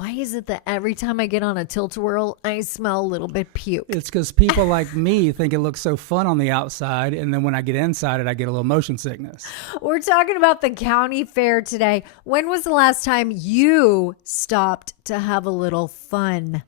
Why is it that every time I get on a tilt-a-whirl, I smell a little bit puke? It's because people like me think it looks so fun on the outside, and then when I get inside it, I get a little motion sickness. We're talking about the county fair today. When was the last time you stopped to have a little fun?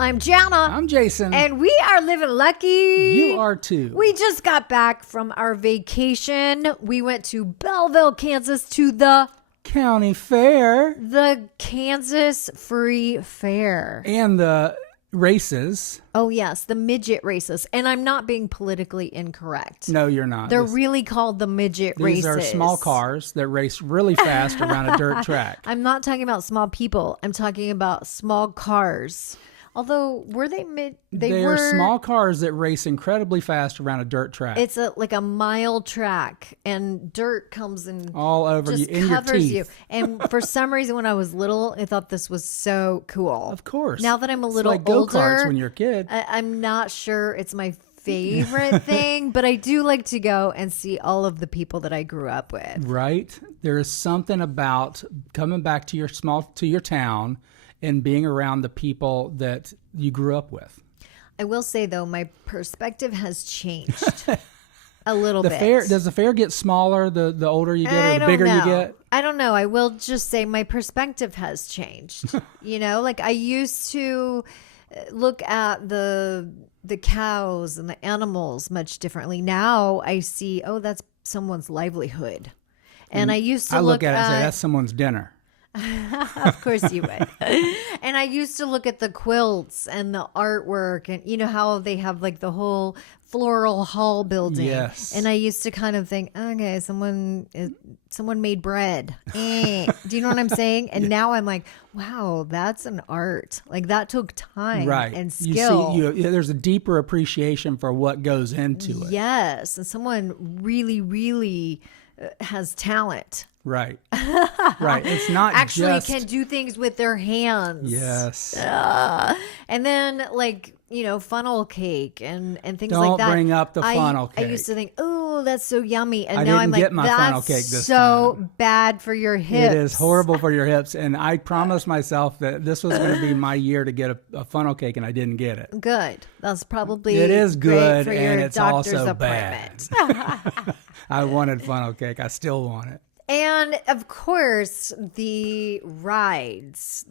I'm Jana. I'm Jason. And we are living lucky. You are too. We just got back from our vacation. We went to Belleville, Kansas to the county fair. The Kansas Free Fair. And the races. Oh, yes. The midget races. And I'm not being politically incorrect. No, you're not. They're really called the midget races. These are small cars that race really fast around a dirt track. I'm not talking about small people. I'm talking about small cars. Although, were they mid? They are small cars that race incredibly fast around a dirt track. It's like a mile track, and dirt comes and all over you, in your teeth. You. And for some reason, when I was little, I thought this was so cool. Of course. Now that I'm a little like older, go-karts when you're a kid. I'm not sure it's my favorite thing, but I do like to go and see all of the people that I grew up with. Right. There is something about coming back to your town and being around the people that you grew up with. I will say, though, my perspective has changed a little bit. Does the fair get smaller the older you get or the bigger you get? I don't know. I will just say my perspective has changed. Like I used to look at the cows and the animals much differently. Now I see, that's someone's livelihood. And I used to look at it and say, that's someone's dinner. Of course you would. And I used to look at the quilts and the artwork, and you know how they have like the whole floral hall building. Yes. And I used to kind of think, okay, someone made bread. Do you know what I'm saying? And now I'm like, wow, that's an art. Like that took time and skill. There's a deeper appreciation for what goes into it. Yes. And someone really, really has talent. Right. Right. It's not actually can do things with their hands. Yes. And then funnel cake and things Don't like that. Don't bring up the funnel cake. I used to think, oh, that's so yummy. And I now I'm didn't like, get my funnel cake this so time. bad for your hips. It is horrible for your hips. And I promised myself that this was going to be my year to get a funnel cake, and I didn't get it. Good. That's probably it is good, great for and your it's doctor's also appointment. bad. I wanted funnel cake. I still want it. And of course, the rides.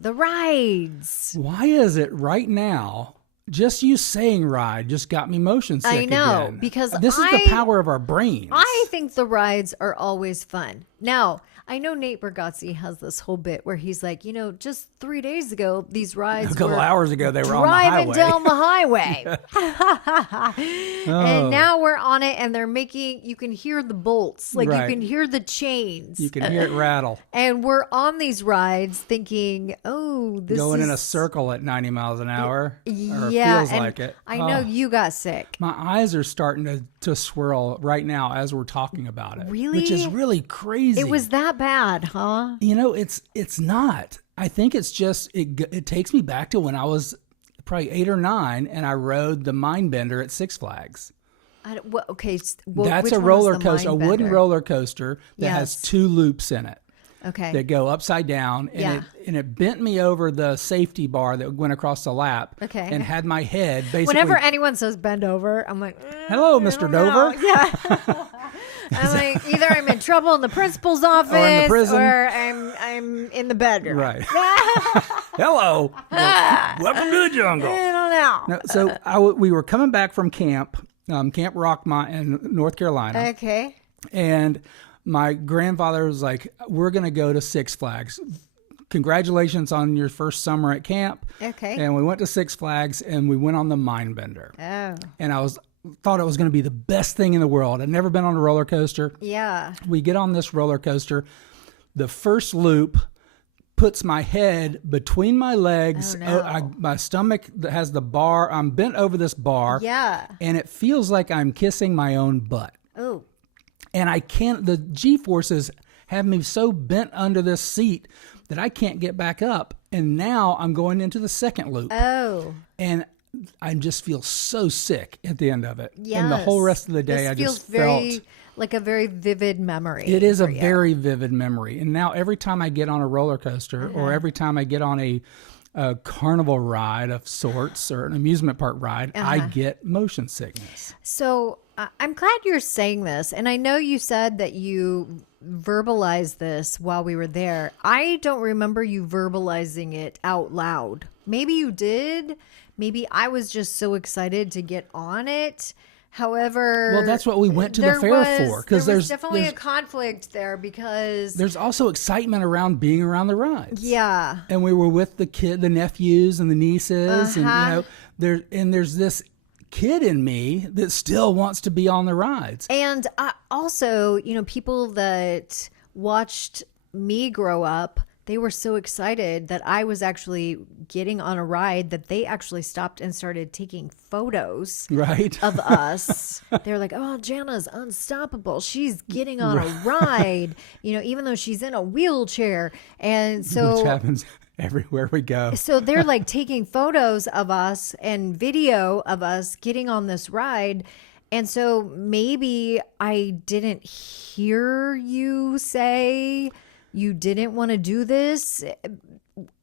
Why is it right now? Just you saying ride just got me motion sick. I know, again. because this is the power of our brains. I think the rides are always fun. Now, I know Nate Bargatze has this whole bit where he's like, just 3 days ago, these rides a couple hours ago, they were on the driving highway. down the highway. And now we're on it, and you can hear the bolts. You can hear the chains. You can hear it rattle. And we're on these rides thinking, this going is in a circle at 90 miles an hour. Yeah. Feels like it. I know you got sick. My eyes are starting to swirl right now as we're talking about it. Really? Which is really crazy. It was that bad, huh? It's not. I think it's just, it takes me back to when I was probably 8 or 9 and I rode the Mindbender at Six Flags. That's a roller coaster, a wooden roller coaster that has 2 loops in it. Okay. That go upside down, and it bent me over the safety bar that went across the lap. Okay. And had my head basically. Whenever anyone says bend over, I'm like, hello, Mr. Dover. Yeah. I'm like, either I'm in trouble in the principal's office, or in the prison, or I'm in the bedroom. Right. Hello. Welcome to the jungle. I don't know. No, so we were coming back from Camp Rockmont in North Carolina. Okay. And my grandfather was like, we're going to go to Six Flags. Congratulations on your first summer at camp. Okay. And we went to Six Flags, and we went on the Mindbender. Oh. And I thought it was going to be the best thing in the world. I'd never been on a roller coaster. Yeah. We get on this roller coaster. The first loop puts my head between my legs. Oh, no. My stomach has the bar. I'm bent over this bar. Yeah. And it feels like I'm kissing my own butt. Oh. And the G-forces have me so bent under this seat that I can't get back up. And now I'm going into the second loop. Oh. And I just feel so sick at the end of it. Yes. And the whole rest of the day, This I feels just very, felt... like a very vivid memory. It is a very vivid memory. And now every time I get on a roller coaster or every time I get on a carnival ride of sorts or an amusement park ride, I get motion sickness. So I'm glad you're saying this. And I know you said that you verbalized this while we were there. I don't remember you verbalizing it out loud. Maybe you did. Maybe I was just so excited to get on it. However, well, that's what we went to the fair for, because there's definitely a conflict there, because there's also excitement around being around the rides. Yeah, and we were with the nephews and the nieces, and there's this kid in me that still wants to be on the rides. And also, people that watched me grow up, they were so excited that I was actually getting on a ride that they actually stopped and started taking photos of us. They're like, oh, Jana's unstoppable. She's getting on a ride, even though she's in a wheelchair. And so... Which happens everywhere we go. So they're like taking photos of us and video of us getting on this ride. And so maybe I didn't hear you say... You didn't want to do this.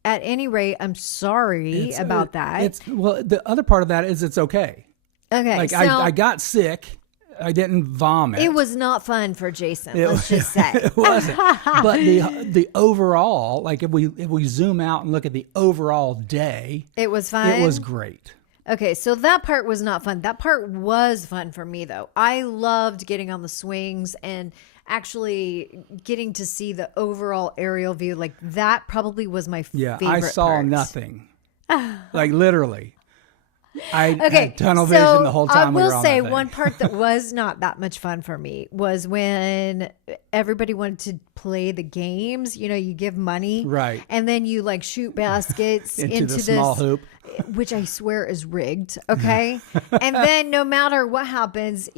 At any rate, I'm sorry about that. Well, the other part of that is it's okay. Okay. Like so I got sick. I didn't vomit. It was not fun for Jason. Let's just say it wasn't. But the overall, like if we zoom out and look at the overall day, it was fun. It was great. Okay, so that part was not fun. That part was fun for me, though. I loved getting on the swings and actually getting to see the overall aerial view. Like, that probably was my favorite I saw part. Nothing. Like, literally. I had tunnel vision the whole time we were on that thing. I will say one part that was not that much fun for me was when everybody wanted to play the games. You give money. Right. And then you, like, shoot baskets into the this small hoop. Which I swear is rigged, okay? And then no matter what happens...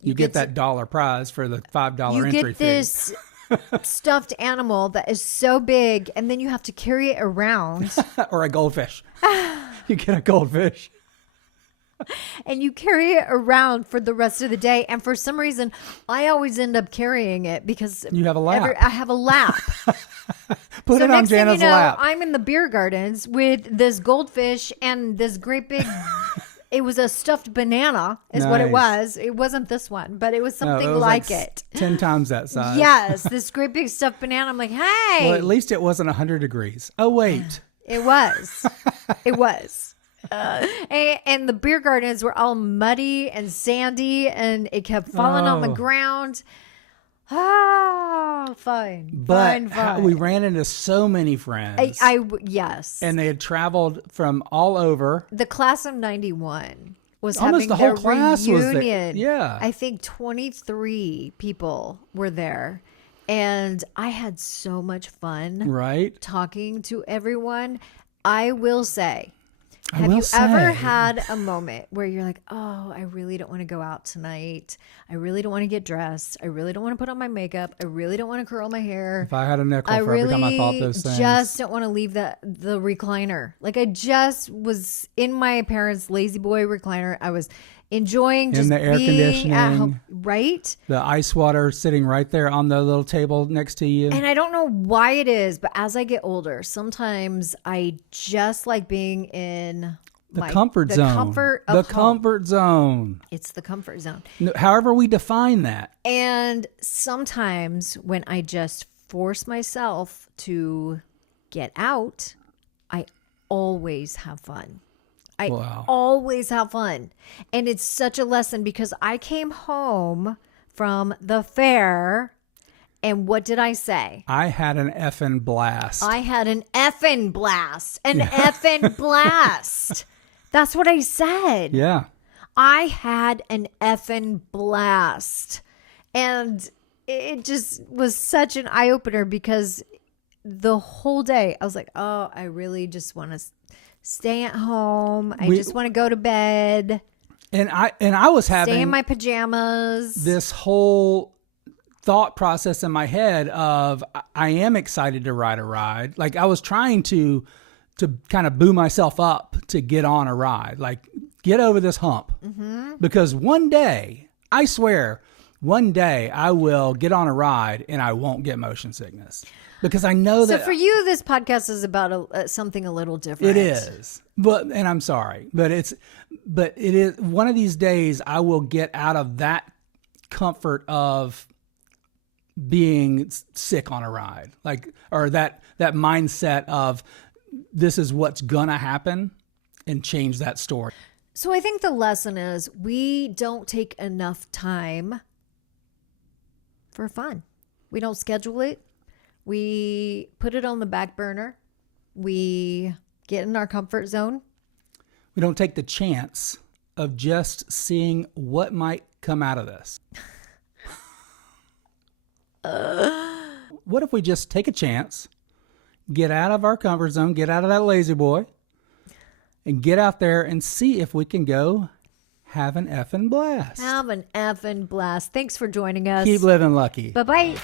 You get that dollar prize for the $5 entry fee. You get this stuffed animal that is so big, and then you have to carry it around. Or a goldfish. You get a goldfish. And you carry it around for the rest of the day. And for some reason, I always end up carrying it because... You have a lap. I have a lap. Put it on Jana's lap. I'm in the beer gardens with this goldfish and this great big... It was a stuffed banana is what it was. It wasn't this one, but it was something like it. 10 times that size. Yes, this great big stuffed banana. I'm like, hey. Well, at least it wasn't 100 degrees. Oh, wait. It was. It was. And the beer gardens were all muddy and sandy, and it kept falling on the ground. Fun. But fun. We ran into so many friends. Yes. And they had traveled from all over. The class of 91 was almost having the whole their class reunion. was there. Yeah. I think 23 people were there. And I had so much fun talking to everyone. I will say, have you ever had a moment where you're like, oh, I really don't want to go out tonight. I really don't want to get dressed. I really don't want to put on my makeup. I really don't want to curl my hair. If I had a nickel for every time I thought those things. I just don't want to leave the recliner. Like, I just was in my parents' lazy boy recliner. I was enjoying just in the air being conditioning, at home, right? The ice water sitting right there on the little table next to you. And I don't know why it is, but as I get older, sometimes I just like being in the comfort zone. The comfort zone. It's the comfort zone. However we define that. And sometimes when I just force myself to get out, I always have fun. I always have fun. And it's such a lesson because I came home from the fair and what did I say? I had an effing blast. I had an effing blast. An effing blast. That's what I said. Yeah. I had an effing blast. And it just was such an eye-opener because the whole day I was like, oh, I really just want to stay at home. I just want to go to bed. And I was having stay in my pajamas. This whole thought process in my head of I am excited to ride a ride. Like I was trying to to kind of boo myself up to get on a ride, like get over this hump. Because one day, I swear, one day I will get on a ride and I won't get motion sickness. Because I know that. So for you, this podcast is about something a little different. It is, and I'm sorry, but it is one of these days I will get out of that comfort of being sick on a ride, or that mindset of this is what's gonna happen, and change that story. So I think the lesson is we don't take enough time for fun. We don't schedule it. We put it on the back burner. We get in our comfort zone. We don't take the chance of just seeing what might come out of this. What if we just take a chance, get out of our comfort zone, get out of that lazy boy, and get out there and see if we can go have an effing blast. Have an effing blast. Thanks for joining us. Keep living lucky. Bye-bye.